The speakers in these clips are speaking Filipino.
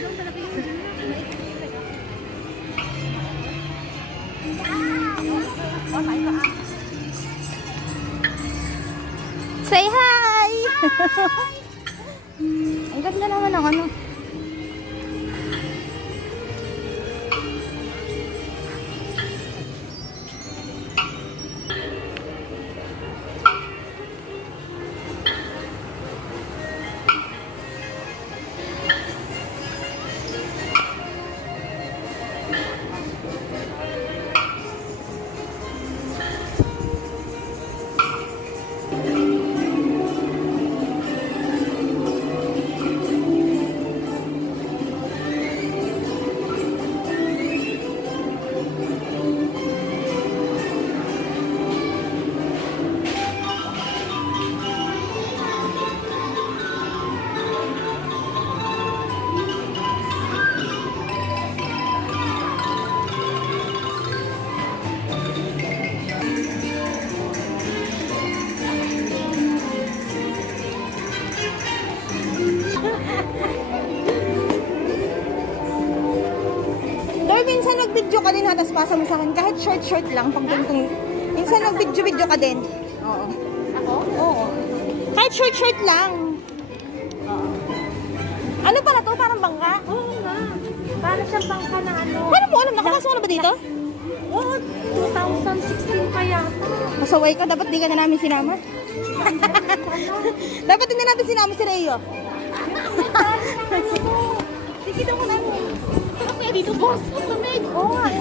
Say hi! Ang ganda naman ng ano. Minsan nag-video ka din ha, tapos pasa mo sa akin, kahit short lang, pag tungtong. Minsan nag-video ka din. Oo. Ako? Oo. Kahit short lang. Oo. Ano pala to? Parang bangka? Oo nga. Para siyang bangka na ano. Paano mo alam? Nakapasok ka na ba dito? Oo, 2016 pa yata. Masaway ka, dapat di ka na namin sinama. Dapat din na natin sinama si Rheo. Sige daw mo na mo. Sarap kaya dito, boss. Ang lamig. Oo nga.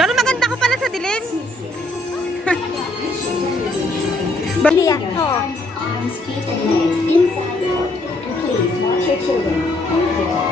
Lalo maganda ka pala sa dilim. Baliya. Oo. Arms, feet, and legs inside the boat. And please watch your children. Thank you.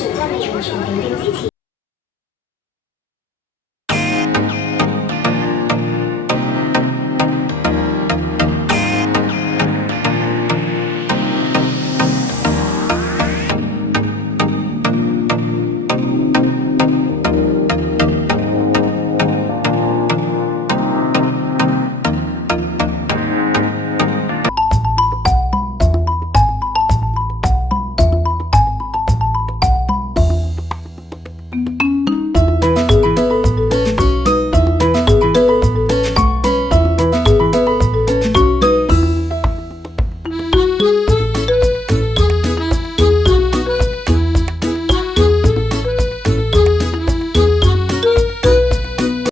是赞美人群评定机器，